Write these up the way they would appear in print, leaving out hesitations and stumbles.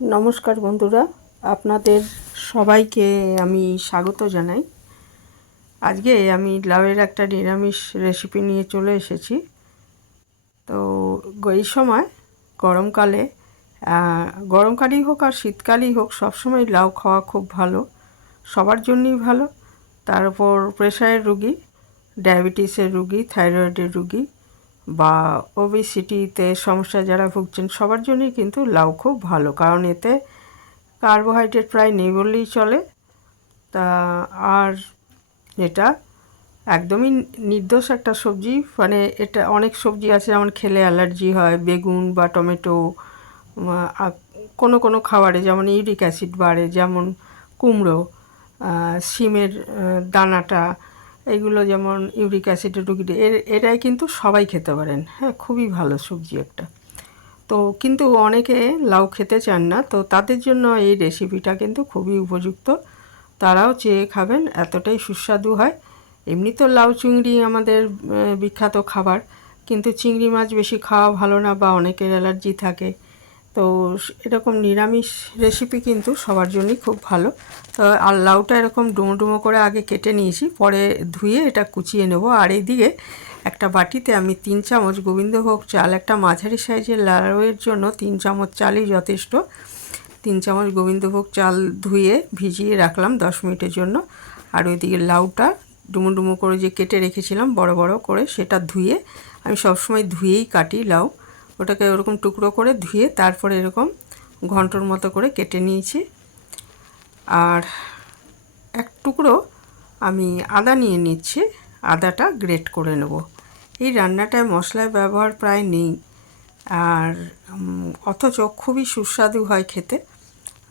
নমস্কার বন্ধুরা, আপনাদের সবাইকে আমি স্বাগত জানাই। আজকে আমি লাউয়ের একটা নিরামিষ রেসিপি নিয়ে চলে এসেছি। তো এই সময় গরমকালে গরমকালেই হোক আর শীতকালেই হোক, সবসময় লাউ খাওয়া খুব ভালো, সবার জন্যই ভালো। তার উপর প্রেশারের রুগী, ডায়াবেটিসের রুগী, থাইরয়েডের রুগী বা ওবেসিটিতে সমস্যা যারা ভুগছেন সবার জন্যই কিন্তু লাউ খুব ভালো, কারণ এতে কার্বোহাইড্রেট প্রায় নেই বললেই চলে। তা আর এটা একদমই নির্দোষ একটা সবজি, মানে এটা অনেক সবজি আছে যেমন খেলে অ্যালার্জি হয়, বেগুন বা টমেটো, কোনো কোনো খাবারে যেমন ইউরিক অ্যাসিড বাড়ে, যেমন কুমড়ো, শিমের দানাটা, এগুলো যেমন ইউরিক অ্যাসিডের রুগীদের এটাই কিন্তু সবাই খেতে পারেন। হ্যাঁ, খুবই ভালো সবজি একটা। তো কিন্তু অনেকে লাউ খেতে চান না, তো তাদের জন্য এই রেসিপিটা কিন্তু খুবই উপযুক্ত। তারাও চেয়ে খাবেন, এতটাই সুস্বাদু হয়। এমনি তো লাউ চিংড়ি আমাদের বিখ্যাত খাবার, কিন্তু চিংড়ি মাছ বেশি খাওয়া ভালো না বা অনেকের অ্যালার্জি থাকে। তো এরকম নিরামিষ রেসিপি কিন্তু সবার জন্যই খুব ভালো। তো আর লাউটা এরকম ডুমো ডুমো করে আগে কেটে নিয়েছি, পরে ধুয়ে এটা কুচিয়ে নেব। আর এইদিকে একটা বাটিতে আমি 3 চামচ গোবিন্দভোগ চাল, একটা মাঝারি সাইজের লাউয়ের জন্য 3 চামচ চালই যথেষ্ট। 3 চামচ গোবিন্দভোগ চাল ধুয়ে ভিজিয়ে রাখলাম 10 মিনিটের জন্য। আর ওইদিকে লাউটা ডুমো ডুমো করে যে কেটে রেখেছিলাম বড় বড় করে, সেটা ধুয়ে, আমি সবসময় ধুয়েই কাটি লাউ, ওটাকে ওরকম টুকরো করে ধুয়ে তারপরে এরকম ঘন্টর মতো করে কেটে নিয়েছি। আর এক টুকরো আমি আদা নিয়ে নিচ্ছি, আদাটা গ্রেট করে নেব। এই রান্নাটায় মশলার ব্যবহার প্রায় নেই, আর অথচ খুবই সুস্বাদু হয় খেতে,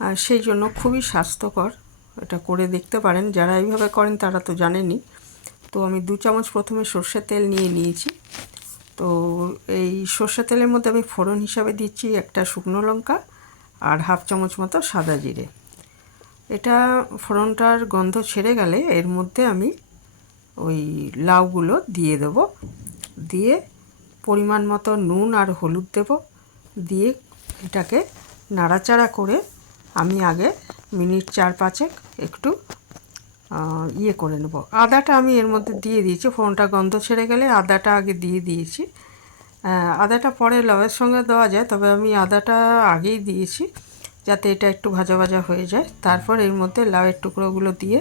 আর সেই জন্য খুবই স্বাস্থ্যকর। এটা করে দেখতে পারেন, যারা এইভাবে করেন তারা তো জানেনই। তো আমি 2 চামচ প্রথমে সর্ষের তেল নিয়ে নিয়েছি। তো এই সর্ষের তেলের মধ্যে আমি ফোড়ন হিসাবে দিচ্ছি একটা শুকনো লঙ্কা আর হাফ চামচ মতো সাদা জিরে। এটা ফোড়নটার গন্ধ ছেড়ে গেলে এর মধ্যে আমি ওই লাউগুলো দিয়ে দেবো, দিয়ে পরিমাণ মতো নুন আর হলুদ দেব, দিয়ে এটাকে নাড়াচাড়া করে আমি আগে মিনিট 4-5 একটু ইয়ে করে নেব। আদাটা আমি এর মধ্যে দিয়ে দিয়েছি, ফোড়নটা গন্ধ ছেড়ে গেলে আদাটা আগে দিয়ে দিয়েছি। আদাটা পরে লাউয়ের সঙ্গে দেওয়া যায়, তবে আমি আদাটা আগেই দিয়েছি যাতে এটা একটু ভাজা ভাজা হয়ে যায়। তারপর এর মধ্যে লাউয়ের টুকরোগুলো দিয়ে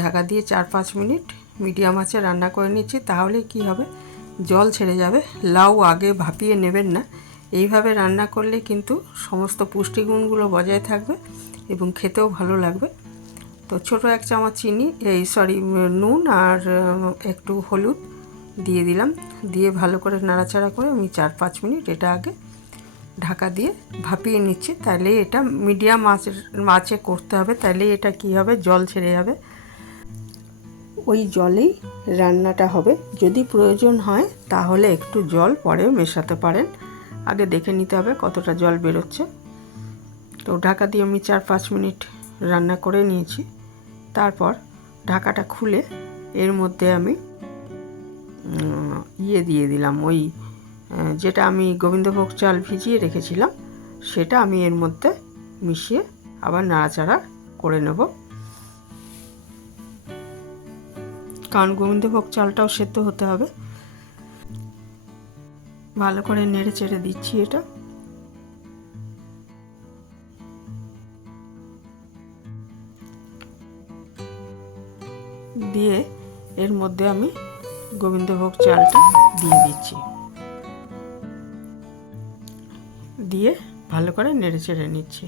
ঢাকা দিয়ে 4-5 মিনিট মিডিয়াম আঁচে রান্না করে নিচ্ছি। তাহলে কি হবে, জল ছেড়ে যাবে। লাউ আগে ভাপিয়ে নেবেন না, এইভাবে রান্না করলে কিন্তু সমস্ত পুষ্টিগুণগুলো বজায় থাকবে এবং খেতেও ভালো লাগবে। তো ছোটো 1 চামচ চিনি, নুন আর একটু হলুদ দিয়ে দিলাম, দিয়ে ভালো করে নাড়াচাড়া করে আমি 4-5 মিনিট এটা আগে ঢাকা দিয়ে ভাপিয়ে নিচ্ছি। তাহলে এটা মিডিয়াম আঁচে করতে হবে, তাহলে এটা কি হবে, জল ছেড়ে যাবে, ওই জলেই রান্নাটা হবে। যদি প্রয়োজন হয় তাহলে একটু জল পরে মেশাতে পারেন, আগে দেখে নিতে হবে কতটা জল বেরোচ্ছে। তো ঢাকা দিয়ে আমি 4-5 মিনিট রান্না করে নিয়েছি। তারপর ঢাকাটা খুলে এর মধ্যে আমি দিয়ে দিলাম, ওই যেটা আমি গোবিন্দভোগ চাল ভিজিয়ে রেখেছিলাম সেটা আমি এর মধ্যে মিশিয়ে আবার নাড়াচাড়া করে নেব, কারণ গোবিন্দভোগ চালটাও সেদ্ধ হতে হবে। ভালো করে নেড়ে চেড়ে দিচ্ছি এটা। দিয়ে এর মধ্যে আমি গোবিন্দভোগ চালটা দিয়ে দিচ্ছি, দিয়ে ভালো করে নেড়ে চেড়ে নিচ্ছি।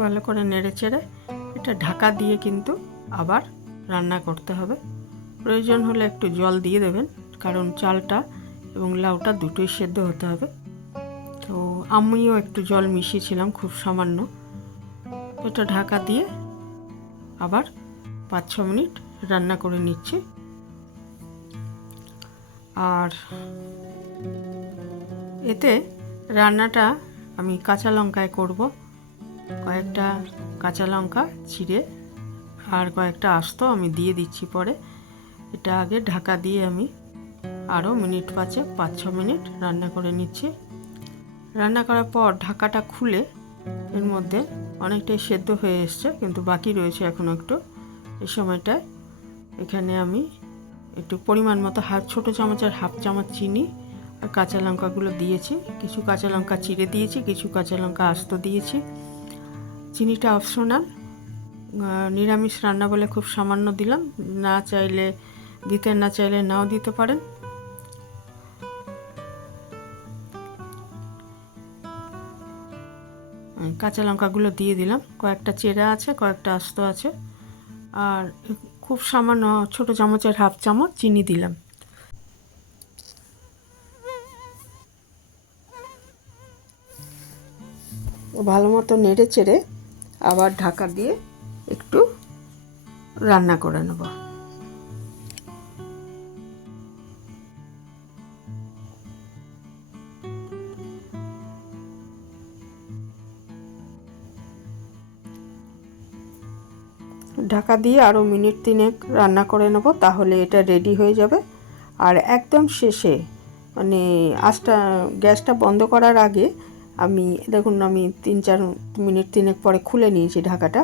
ভালো করে নেড়ে চেড়ে এটা ঢাকা দিয়ে কিন্তু আবার রান্না করতে হবে। প্রয়োজন হলে একটু জল দিয়ে দেবেন, কারণ চালটা এবং লাউটা দুটোই সেদ্ধ হতে হবে। তো আমিও একটু জল মিশিয়েছিলাম, খুব সামান্য। এটা ঢাকা দিয়ে আবার 5-6 মিনিট রান্না করে নিচ্ছি। আর এতে রান্নাটা আমি কাঁচা লঙ্কায় করব, কয়েকটা কাঁচা লঙ্কা চিড়ে আর কয়েকটা আস্ত আমি দিয়ে দিচ্ছি পরে। এটা আগে ঢাকা দিয়ে আমি আরও মিনিট 5-6 মিনিট রান্না করে নিচ্ছি। রান্না করার পর ঢাকাটা খুলে এর মধ্যে অনেকটাই সেদ্ধ হয়ে এসছে, কিন্তু বাকি রয়েছে এখনও একটু। এই সময়টায় এখানে আমি একটু পরিমাণ মতো ছোটো চামচের হাফ চামচ চিনি আর কাঁচা লঙ্কাগুলো দিয়েছি। কিছু কাঁচা লঙ্কা চিড়ে দিয়েছি, কিছু কাঁচা লঙ্কা আস্ত দিয়েছি। চিনিটা অপশনাল, নিরামিষ রান্না বলে খুব সামান্য দিলাম, না চাইলে না চাইলে নাও দিতে পারেন। কাঁচা লঙ্কাগুলো দিয়ে দিলাম, কয়েকটা চেরা আছে, কয়েকটা আস্ত আছে, আর খুব সামান্য ছোটো চামচের হাফ চামচ চিনি দিলাম। ভালো মতো নেড়ে চেড়ে আবার ঢাকা দিয়ে একটু রান্না করে নেব। ঢাকা দিয়ে আরও মিনিট 3 রান্না করে নেব, তাহলে এটা রেডি হয়ে যাবে। আর একদম শেষে মানে গ্যাসটা বন্ধ করার আগে আমি দেখুন, আমি 3-4 মিনিট 3 পরে খুলে নিয়েছি ঢাকাটা।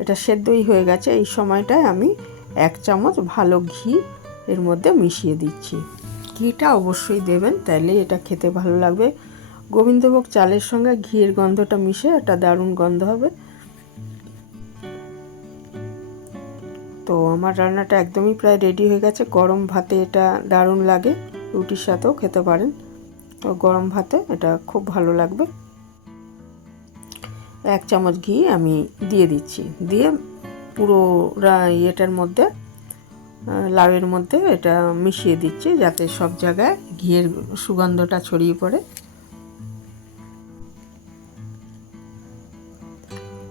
এটা সেদ্ধই হয়ে গেছে। এই সময়টায় আমি 1 চামচ ভালো ঘি এর মধ্যে মিশিয়ে দিচ্ছি। ঘিটা অবশ্যই দেবেন, তাহলে এটা খেতে ভালো লাগবে। গোবিন্দভোগ চালের সঙ্গে ঘিয়ের গন্ধটা মিশে একটা দারুণ গন্ধ হবে। তো আমার রান্নাটা একদমই প্রায় রেডি হয়ে গেছে। গরম ভাতে এটা দারুণ লাগে, রুটির সাথেও খেতে পারেন। তো গরম ভাতে এটা খুব ভালো লাগবে। 1 চামচ ঘি আমি দিয়ে দিচ্ছি, দিয়ে পুরো এটার মধ্যে, লাউয়ের মধ্যে এটা মিশিয়ে দিচ্ছি, যাতে সব জায়গায় ঘিয়ের সুগন্ধটা ছড়িয়ে পড়ে।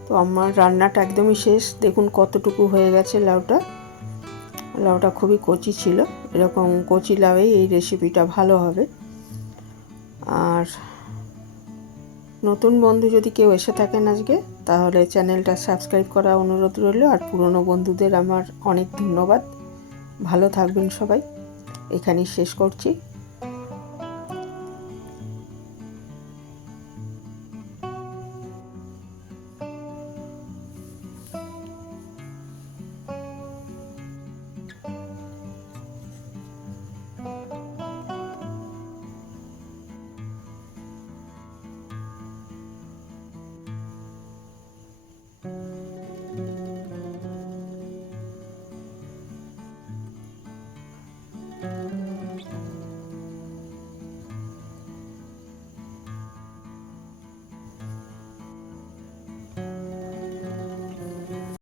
তো আমার রান্নাটা একদমই শেষ। দেখুন কতটুকু হয়ে গেছে লাউটা খুবই কচি ছিল। এরকম কচি লাউয়ে এই রেসিপিটা ভালো হবে। আর নতুন বন্ধু যদি কেউ এসে থাকেন আজকে, তাহলে চ্যানেলটা সাবস্ক্রাইব করা অনুরোধ রইল। আর পুরনো বন্ধুদের আমার অনেক ধন্যবাদ। ভালো থাকবেন সবাই। এখানেই শেষ করছি।